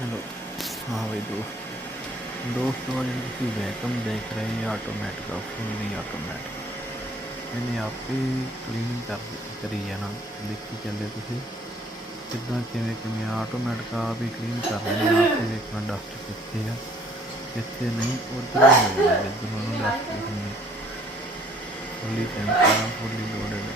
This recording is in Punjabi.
हेलो। हाँ भाई दोस्तों आज ਤੁਸੀਂ ਵੈਕਮ ਦੇਖ ਰਹੇ ਆਟੋਮੈਟਿਕ ਫੁੱਲੀ ਆਟੋਮੈਟਿਕ ਇਹਨੇ ਆਪੇ ਕਲੀਨਿੰਗ ਕਰੀ ਜਾਣਾ। ਦੇਖੀ ਚੱਲੇ ਤੁਸੀਂ ਕਿੱਦਾਂ ਕਿਵੇਂ ਆਟੋਮੈਟਿਕ ਆਪ ਹੀ ਕਲੀਨ ਕਰ ਲੈਣੀ। ਆਪ ਹੀ ਦੇਖਣਾ ਡਸਟ ਕਿੱਥੇ ਆ ਕਿੱਥੇ ਨਹੀਂ, ਉੱਧਰ ਹੀ ਹੋ ਜਾਣਾ ਜਿੱਧਰ ਉਹਨੂੰ ਡਸਟ ਦਿਖਣੀ। ਫੁੱਲੀ ਸੈਂਸਰ ਆ, ਫੁੱਲੀ ਲੋਡਡ।